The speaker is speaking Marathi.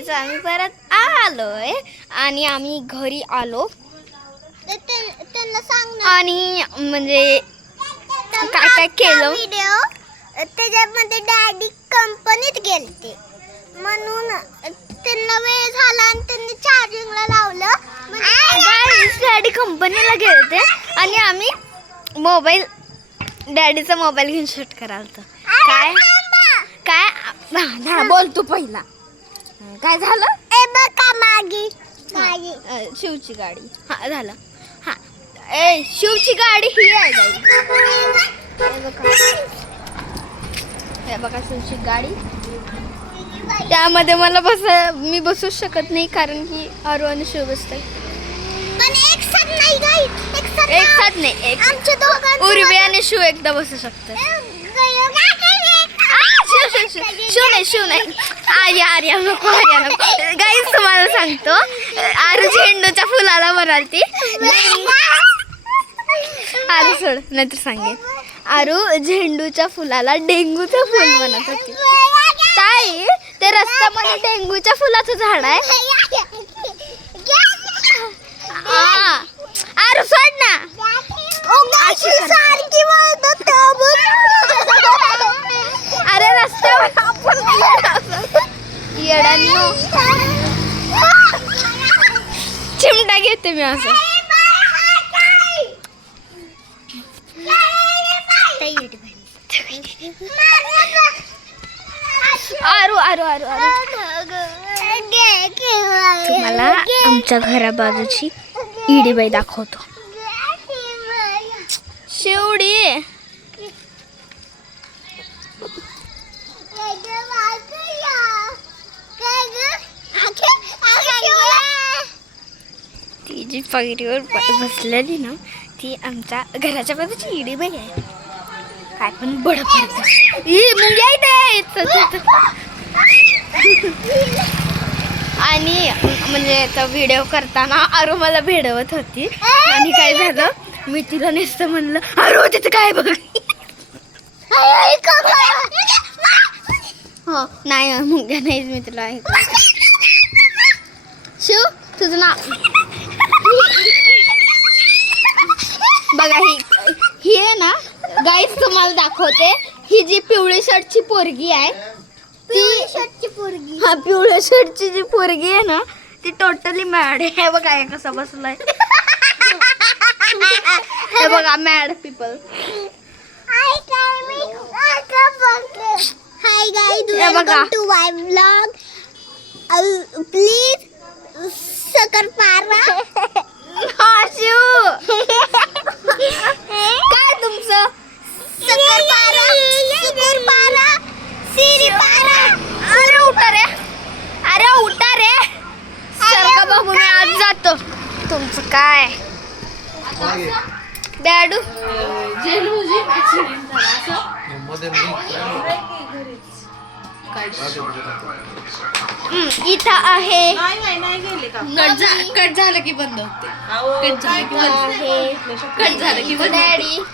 रात्रीच आम्ही परत आलोय आणि आम्ही घरी आलो त्यांना सांग आणि म्हणजे काय काय केलं व्हिडिओ त्याच्यामध्ये डॅडी कंपनीत गेलते म्हणून त्यांना वेळ झाला आणि त्यांनी चार्जिंगला लावलं. डॅडी कंपनीला गेलते आणि आम्ही मोबाईल डॅडीचा मोबाईल घेऊन शूट करायला. काय काय बोल तू पहिला काय झालं. ए बघा मागे शिवची गाडी हा झालं. हा ए शिवची गाडी ही आहे हे बघा शिवची गाडी. त्यामध्ये मला मी बसूच शकत नाही कारण की आरू आणि शिव बसतात. पण एक साथ नाही गाईस एक साथ नाही आमच्या दोघांचं उर्वी आणि शिव एकदा बसू शकतात. शिव नाही आर्या नको गाईस तुम्हाला सांगतो आरू झेंडूच्या फुलाला म्हणालती आरू सोड नाहीतर सांगेन आरू झेंडूच्या फुलाला डेंगूचं फुल म्हणत होती. ताई ते रस्त्यामध्ये डेंगूच्या फुलाचं झाड आहे. आरू सोड ना सारखी अरे रस्त्यावर आपण येड्यांनो चिमटा घेते मी असं. आरू आरू आरू आरू तुम्हाला आमच्या घराबाजूची इडीबाई दाखवतो. शिवडी ती जी पगडीवर बसलेली ना ती आमच्या घराच्या बाजूची इडीबाई आहे. काय पण बडं पडतं मुंग्या इथे आणि म्हणजे तो व्हिडिओ करताना आरू मला भेडवत होती आणि काय झालं मी तिला नुसतं म्हणलं आरू तिथं काय बघ. हो नाही मुंग्या नाहीच मी तुला ऐकलं. शिव तुझं नाव बघा ही आहे ना गाईस तुम्हाला दाखवते. ही जी पिवळी शर्टची पोरगी आहे ती शर्टची पोरगी हा पिवळ्या शर्टची जी पोरगी आहे ना ती टोटली मॅड आहे. बघा हे कसं बसलाय हे बघा मॅड पीपल. हाय गाइस हे बघा. Welcome to my vlog. Please सकरपारा हा शिव काय तुमचं सकरपारा सिरीपारा. अरे उठा रे सारखा बाबू मी आज जातो. तुमचं काय डॅडू इथं आहे कट झालं की बंद होते. कट झालं की बंद डॅडी